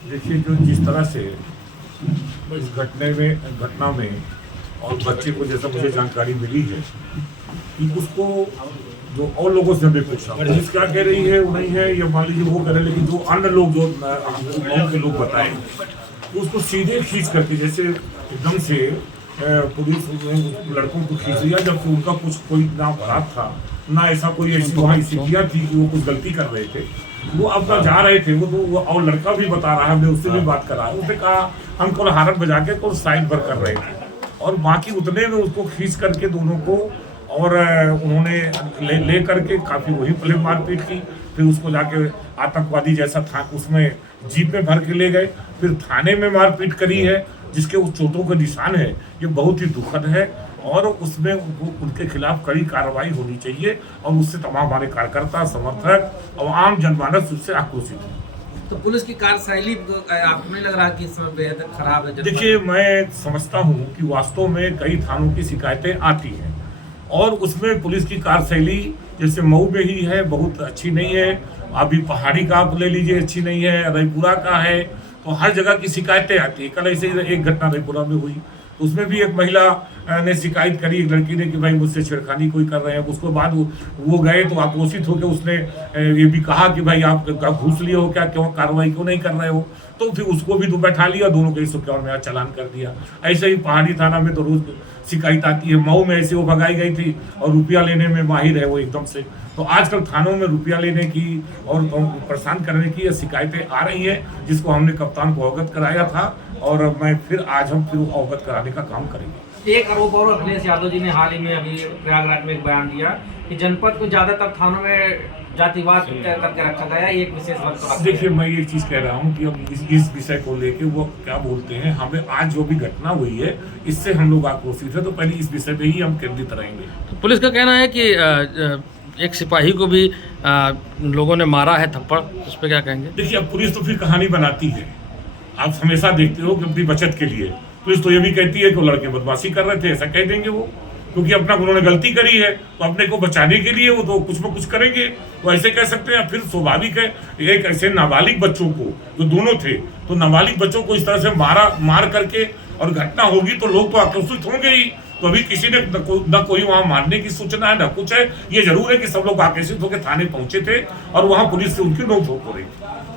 देखिए, जो जिस तरह से इस घटना में और बच्चे को जैसा मुझे जानकारी मिली है कि उसको जो और लोगों से हमने पूछा, पुलिस क्या कह रही है वो नहीं है, या मान लीजिए वो कह रहे हैं, लेकिन जो अन्य लोग जो हमको गाँव के लोग बताए उसको सीधे खींच करके जैसे एकदम से पुलिस ने लड़कों को खींच लिया, जबकि उनका कुछ कोई ना अपराध था ना ऐसा कोई ऐसी वहाँ स्थितियाँ थी कि वो कुछ गलती कर रहे थे। वो अपना जा रहे थे, वो तो वो और लड़का भी बता रहा है, हमने उससे भी बात करा, उसने कहा हम को हारन बजा के को साइड पर कर रहे थे और बाकी उतने में उसको खींच करके दोनों को और उन्होंने ले करके काफ़ी वही पहले मारपीट की, फिर उसको जाके आतंकवादी जैसा था उसमें जीप में भर के ले गए, फिर थाने में मारपीट करी है, जिसके उस चोटों का निशान है। ये बहुत ही दुखद है और उसमें उनके खिलाफ कड़ी कार्रवाई होनी चाहिए और उससे तमाम हमारे कार्यकर्ता, समर्थक और आम जनमानस उससे आक्रोशित है। तो पुलिस की कार्यशैली आपको नहीं लग रहा कि इस समय बेहद खराब है? देखिए, मैं समझता हूँ कि वास्तव में कई थानों की शिकायतें आती हैं और उसमें पुलिस की कार्यशैली जैसे मऊ में ही है, बहुत अच्छी नहीं है। अभी पहाड़ी का आप ले लीजिए, अच्छी नहीं है। रईपुरा का है, तो हर जगह की शिकायतें आती है। कल ऐसे ही एक घटना रईपुरा में हुई, तो उसमें भी एक महिला ने शिकायत करी एक लड़की ने कि भाई मुझसे छेड़खानी कोई कर रहे हैं। उसके बाद वो गए तो आक्रोशित होकर उसने ये भी कहा कि भाई आप घूस लिए हो क्या, क्यों कार्रवाई क्यों नहीं कर रहे हो। तो फिर उसको भी तो बैठा लिया, दोनों के सिक्योर में चालान कर दिया। ऐसे ही पहाड़ी थाना में तो रोज शिकायत आती है। मऊ में ऐसे वो भगाई गई थी और रुपया लेने में माहिर है वो एकदम से। तो आजकल थानों में रुपया लेने की और परेशान करने की शिकायतें आ रही हैं, जिसको हमने कप्तान को अवगत कराया था और मैं फिर आज हम फिर अवगत कराने का काम करेंगे। एक आरोप और अखिलेश यादव जी ने हाल ही में अभी प्रयागराज में एक बयान दिया कि जनपद को ज्यादातर थानों में जातिवाद करके रखा गया, एक विशेष वर्ग। देखिए, मैं ये चीज कह रहा हूँ कि अब इस विषय को लेके वो क्या बोलते हैं, हमें आज जो भी घटना हुई है इससे हम लोग आक्रोशित है, तो पहले इस विषय पे ही हम केंद्रित रहेंगे। तो पुलिस का कहना है कि एक सिपाही को भी लोगों ने मारा है थप्पड़, उस पर क्या कहेंगे? देखिए, अब पुलिस तो फिर कहानी बनाती है। आप हमेशा देखते हो कि अपनी बचत के लिए पुलिस तो ये भी कहती है कि वो लड़के बदमाशी कर रहे थे, ऐसा कह देंगे वो, क्योंकि अपना उन्होंने गलती करी है तो अपने को बचाने के लिए वो तो कुछ न कुछ करेंगे, वो ऐसे कह सकते हैं। फिर स्वाभाविक है, एक ऐसे नाबालिग बच्चों को जो दोनों थे, तो नाबालिग बच्चों को इस तरह से मार करके और घटना होगी तो लोग तो आक्रोशित होंगे ही। तो अभी किसी ने न कोई वहां मारने की सूचना है न कुछ है। ये जरूर है कि सब लोग आक्रोशित होकर थाने पहुंचे थे और वहां पुलिस से उनकी नोक झोंक हो रही थी।